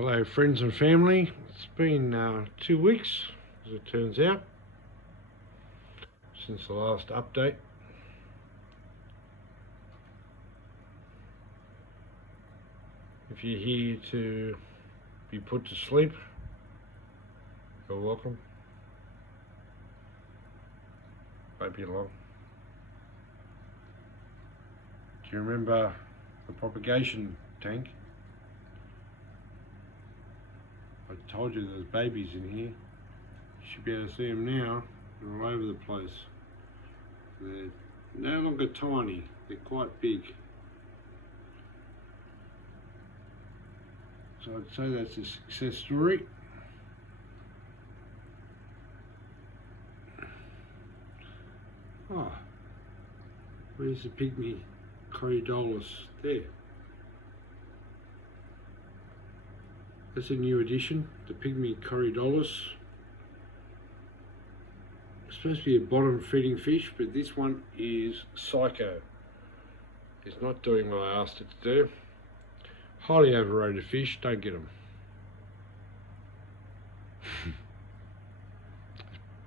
Hello friends and family, it's been 2 weeks as it turns out since the last update. If you're here to be put to sleep, you're welcome. Won't be long. Do you remember the propagation tank? I told you there's babies in here. You should be able to see them now. They're all over the place. They're no longer tiny, they're quite big. So I'd say that's a success story. Oh, where's the pygmy corydolus? There. That's a new addition, the pygmy corydolus. It's supposed to be a bottom feeding fish, but this one is psycho. It's not doing what I asked it to do. Highly overrated fish, don't get them.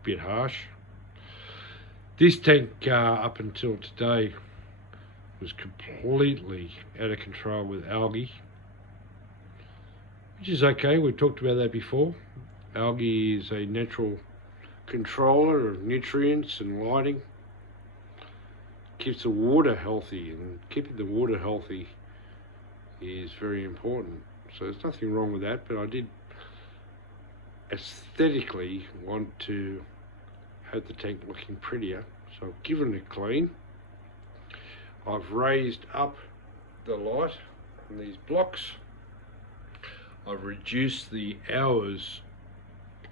Bit harsh. This tank up until today was completely out of control with algae, which is okay. We've talked about that before. Algae is a natural controller of nutrients and lighting. Keeps the water healthy, and keeping the water healthy is very important. So there's nothing wrong with that, but I did aesthetically want to have the tank looking prettier, so I've given it a clean. I've raised up the light on these blocks. I've reduced the hours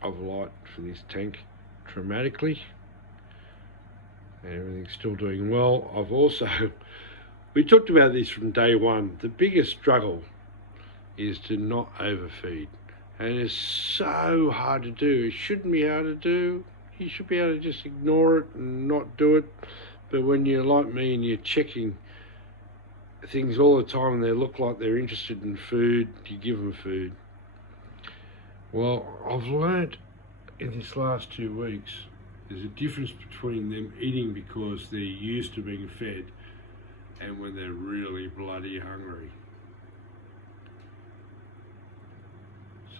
of light for this tank dramatically, and everything's still doing well. I've also, we talked about this from day one, the biggest struggle is to not overfeed, and it's so hard to do. It shouldn't be hard to do. You should be able to just ignore it and not do it, but when you're like me and you're checking things all the time and they look like they're interested in food, you give them food. Well, I've learnt in this last 2 weeks there's a difference between them eating because they're used to being fed and when they're really bloody hungry.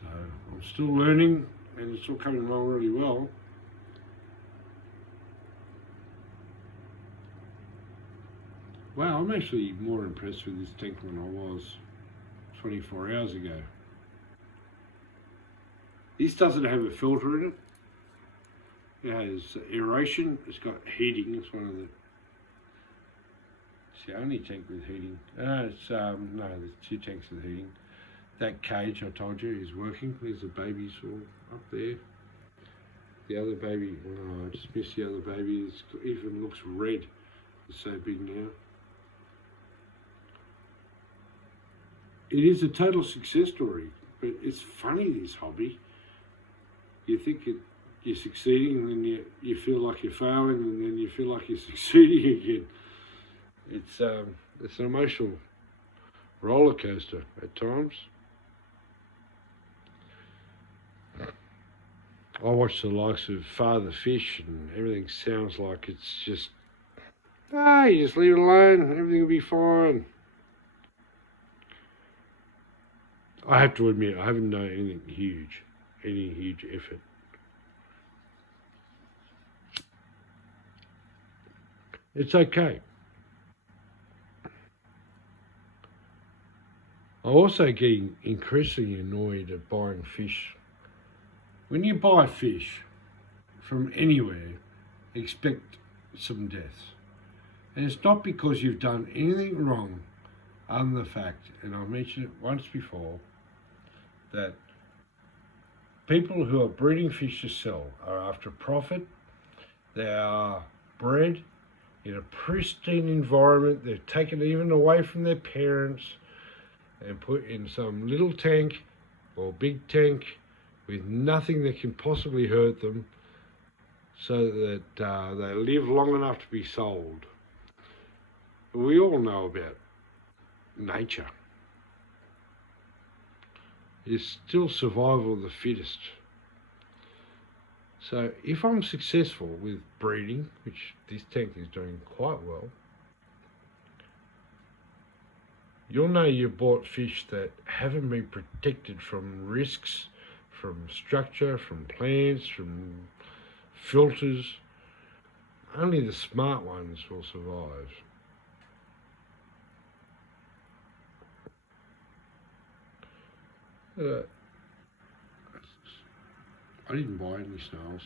So I'm still learning and it's all coming along really well. Wow, I'm actually more impressed with this tank than I was 24 hours ago. This doesn't have a filter in it. It has aeration, it's got heating, it's one of the, it's the only tank with heating. No, there's 2 tanks with heating. That cage I told you is working. There's the babies all up there. The other baby, oh, I just missed the other baby. It even looks red. It's so big now. It is a total success story, but it's funny, this hobby. You think you're succeeding, and then you feel like you're failing, and then you feel like you're succeeding again. It's an emotional roller coaster at times. I watch the likes of Father Fish, and everything sounds like it's just, you just leave it alone, everything will be fine. I have to admit, I haven't done anything huge, any huge effort. It's okay. I'm also getting increasingly annoyed at buying fish. When you buy fish from anywhere, expect some deaths. And it's not because you've done anything wrong, other than the fact, and I've mentioned it once before, that people who are breeding fish to sell are after profit. They are bred in a pristine environment. They're taken even away from their parents and put in some little tank or big tank with nothing that can possibly hurt them, so that they live long enough to be sold. We all know about nature. is still survival of the fittest. So if I'm successful with breeding, which this tank is doing quite well, you'll know you bought fish that haven't been protected from risks, from structure, from plants, from filters. Only the smart ones will survive. I didn't buy any snails.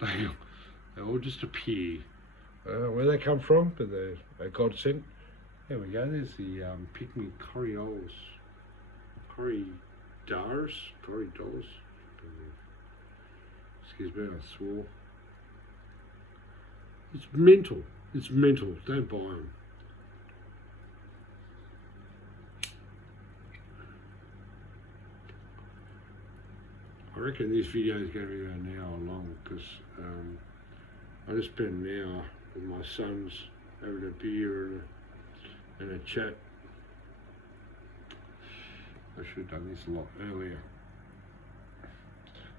They all just appear. Where they come from, but they're a godsend. There we go, there's the pygmy coriolis. Corridors. Excuse me, I swore. It's mental. It's mental. Don't buy them. I reckon this video is going to be about an hour long because I just spent an hour with my sons having a beer and a chat. I should have done this a lot earlier.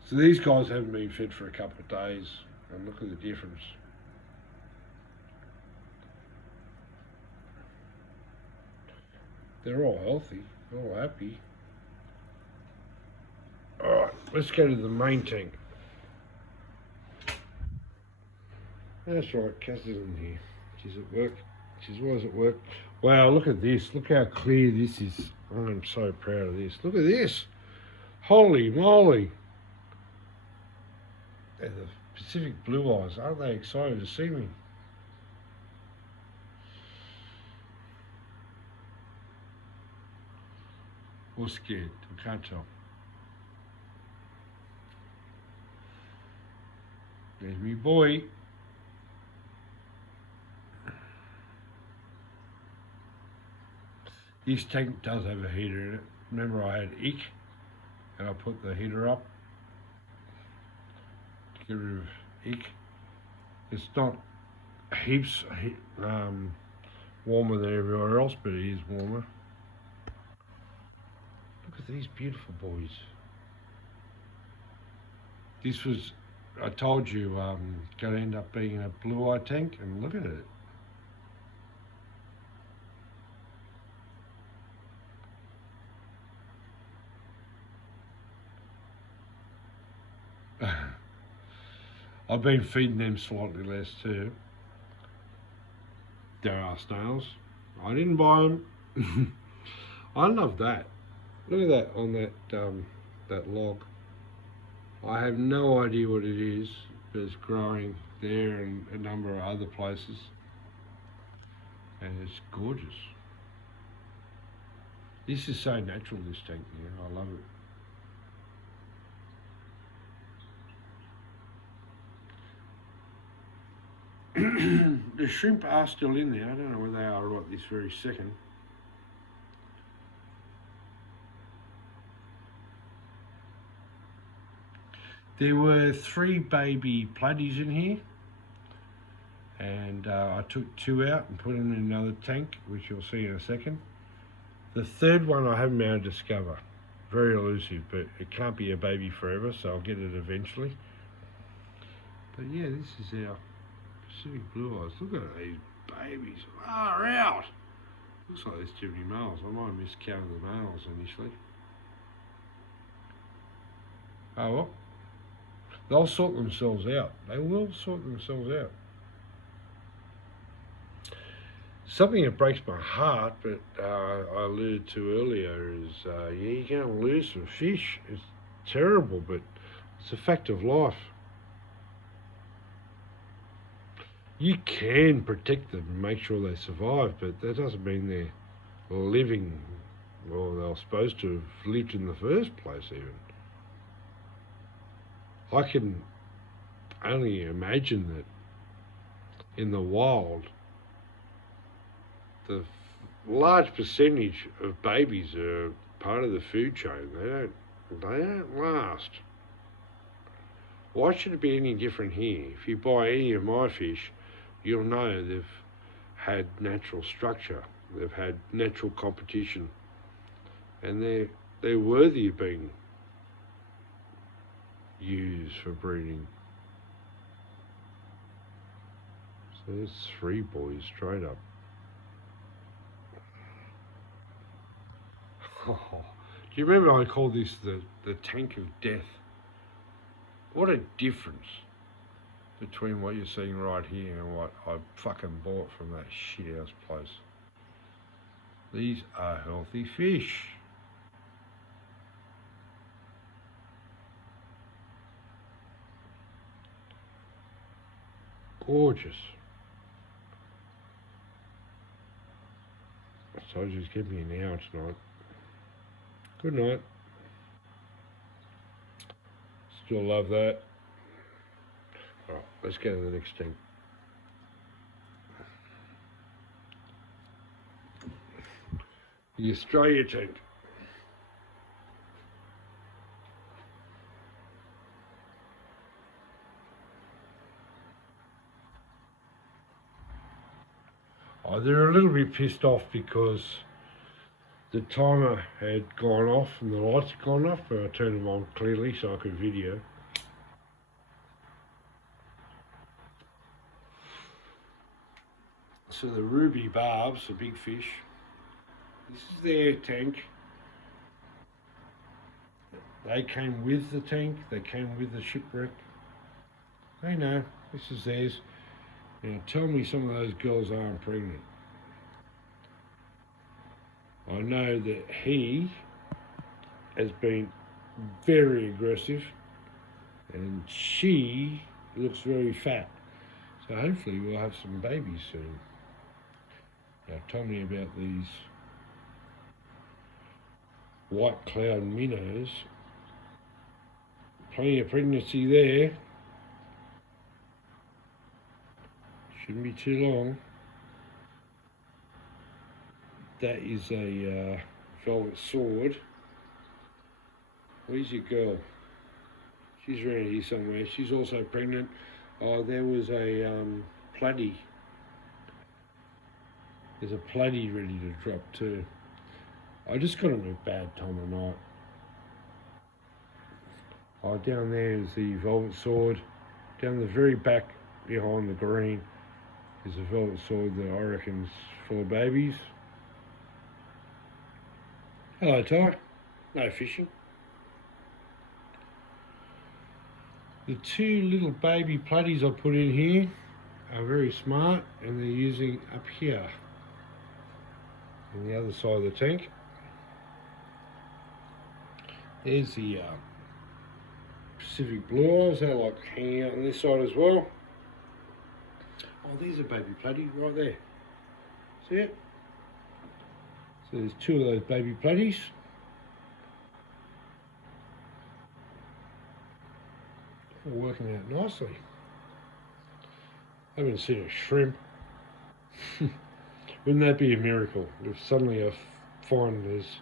So these guys haven't been fed for a couple of days, and look at the difference. They're all healthy, all happy. Alright, let's go to the main tank. That's right, Cass is in here. She's at work. She's always at work. Wow, look at this. Look how clear this is. I'm so proud of this. Look at this. Holy moly. And the Pacific blue eyes, aren't they excited to see me? Or scared, I can't tell. There's me boy. This tank does have a heater in it. Remember I had ick and I put the heater up to get rid of ick. It's not heaps warmer than everywhere else, but it is warmer. Look at these beautiful boys. This was, I told you, going to end up being a blue-eye tank, and look at it. I've been feeding them slightly less too. There are snails. I didn't buy them. I love that. Look at that on that log. I have no idea what it is, but it's growing there and a number of other places. And it's gorgeous. This is so natural, this tank here. I love it. The shrimp are still in there. I don't know where they are right this very second. There were 3 baby platies in here, and I took 2 out and put them in another tank, which you'll see in a second. The third one I haven't been able to discover. Very elusive, but it can't be a baby forever, so I'll get it eventually. But yeah, this is our Pacific blue eyes. Look at these babies. Far out. Looks like there's too many males. I might have miscounted the males initially. Oh well. They'll sort themselves out. They will sort themselves out. Something that breaks my heart, but I alluded to earlier, is yeah, you're going to lose some fish. It's terrible, but it's a fact of life. You can protect them and make sure they survive, but that doesn't mean they're living, or they're supposed to have lived in the first place even. I can only imagine that in the wild, the large percentage of babies are part of the food chain. They don't last. Why should it be any different here? If you buy any of my fish, you'll know they've had natural structure. They've had natural competition. And they're they're worthy of being used for breeding. So there's 3 boys straight up. Oh, do you remember I called this the tank of death? What a difference between what you're seeing right here and what I fucking bought from that shithouse place. These are healthy fish. Gorgeous. I told you to give me an hour tonight. Good night. Still love that. Alright, let's go to the next tank. The Australia tank. Oh, they're a little bit pissed off because the timer had gone off and the lights had gone off, but I turned them on clearly so I could video. So the ruby barbs, the big fish, this is their tank. They came with the tank, they came with the shipwreck. They know, this is theirs. Now tell me some of those girls aren't pregnant. I know that he has been very aggressive and she looks very fat. So hopefully we'll have some babies soon. Now tell me about these white cloud minnows. Plenty of pregnancy there. Shouldn't be too long. That is a velvet sword. Where's your girl? She's around here somewhere. She's also pregnant. Oh, there was a platy. There's a platy ready to drop too. I just got them at bad time of night. Oh, down there is the velvet sword. Down the very back behind the green is a velvet sword that I reckon's full of babies. Hello, Ty. No fishing. The 2 little baby platies I put in here are very smart and they're using up here on the other side of the tank. There's the Pacific blue eyes. They're like hanging out on this side as well. Oh, there's a baby platy right there. See it? So there's 2 of those baby platies. All working out nicely. I haven't seen a shrimp. Wouldn't that be a miracle if suddenly I find there's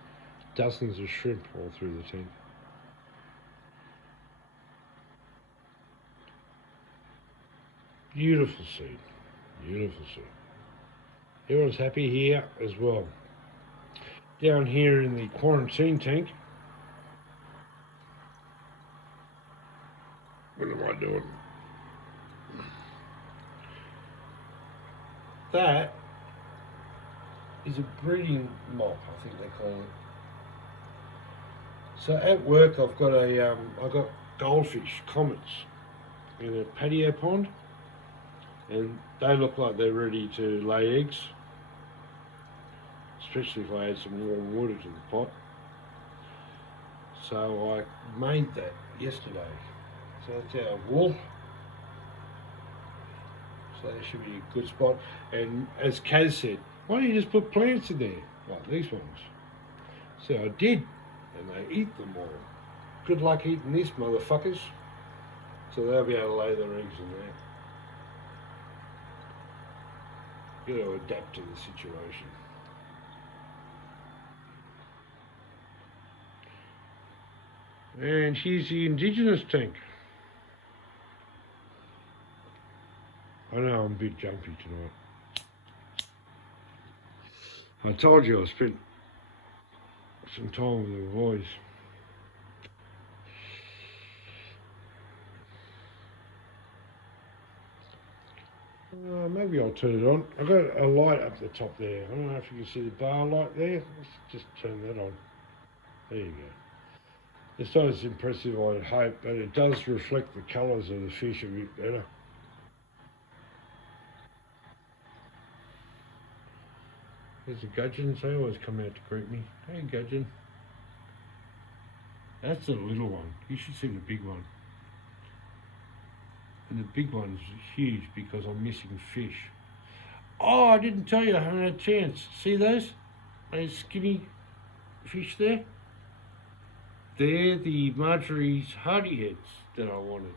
dozens of shrimp all through the tank? Beautiful scene. Beautiful scene. Everyone's happy here as well. Down here in the quarantine tank. What am I doing? That is a breeding mop, I think they call it. So at work I've got I've got goldfish, comets, in a patio pond, and they look like they're ready to lay eggs, especially if I add some warm water to the pot. So I made that yesterday. So that's our wool. So that should be a good spot. And as Kaz said, why don't you just put plants in there, like these ones? So I did, and they eat them all. Good luck eating this, motherfuckers. So they'll be able to lay their eggs in there. Got to adapt to the situation. And here's the indigenous tank. I know I'm a bit jumpy tonight. I told you I spent some time with the boys. Maybe I'll turn it on. I've got a light up the top there. I don't know if you can see the bar light there. Let's just turn that on. There you go. It's not as impressive, I hope, but it does reflect the colours of the fish a bit better. There's the gudgeons. They always come out to greet me. Hey, gudgeon. That's the little one. You should see the big one. And the big one's huge because I'm missing fish. Oh, I didn't tell you, I haven't had a chance. See those? Those skinny fish there? They're the Marjorie's HardyHeads that I wanted.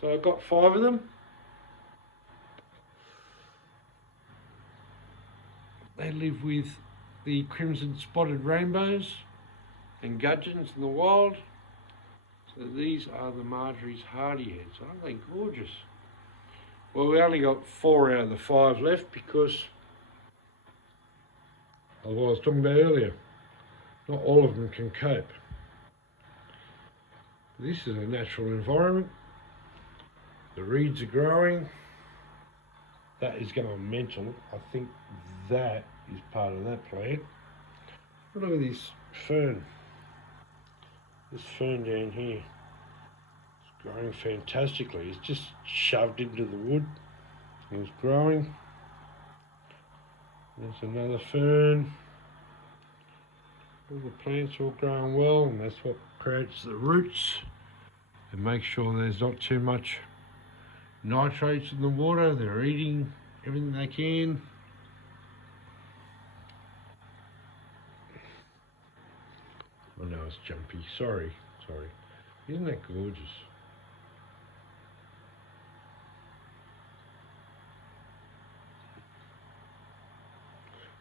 So I got 5 of them. They live with the crimson spotted rainbows and gudgeons in the wild. So these are the Marjorie's HardyHeads. Aren't they gorgeous? Well, we only got 4 out of the 5 left because of what I was talking about earlier. Not all of them can cope. This is a natural environment. The reeds are growing. That is going mental. I think that is part of that plant. But look at this fern. This fern down here. It's growing fantastically. It's just shoved into the wood. It's growing. There's another fern. All the plants are all growing well, and that's what creates the roots and makes sure there's not too much nitrates in the water. They're eating everything they can. I know it's jumpy. Sorry. Isn't that gorgeous?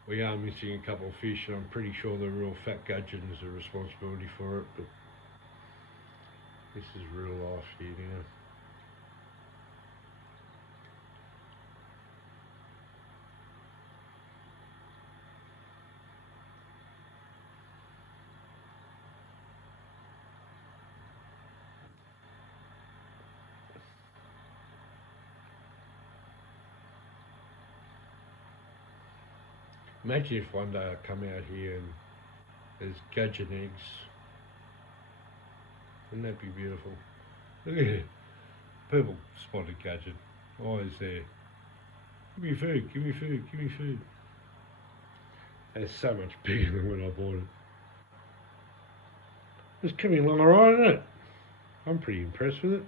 We are missing a couple of fish, and I'm pretty sure the real fat gudgeon is the responsibility for it, but this is real life here now. Imagine if one day I come out here and there's gudgeon eggs. Wouldn't that be beautiful? Look at it. Purple spotted gudgeon. Always there. Give me food, give me food, give me food. It's so much bigger than when I bought it. It's coming along alright, isn't it? I'm pretty impressed with it.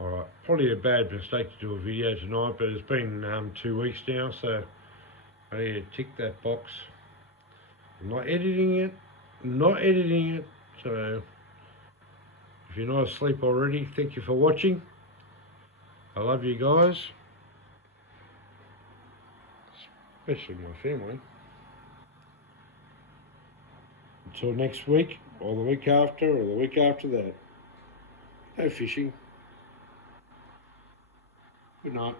Alright, probably a bad mistake to do a video tonight, but it's been 2 weeks now, so I need to tick that box. I'm not editing it, so if you're not asleep already, thank you for watching. I love you guys, especially my family. Until next week, or the week after, or the week after that, go fishing. Good night.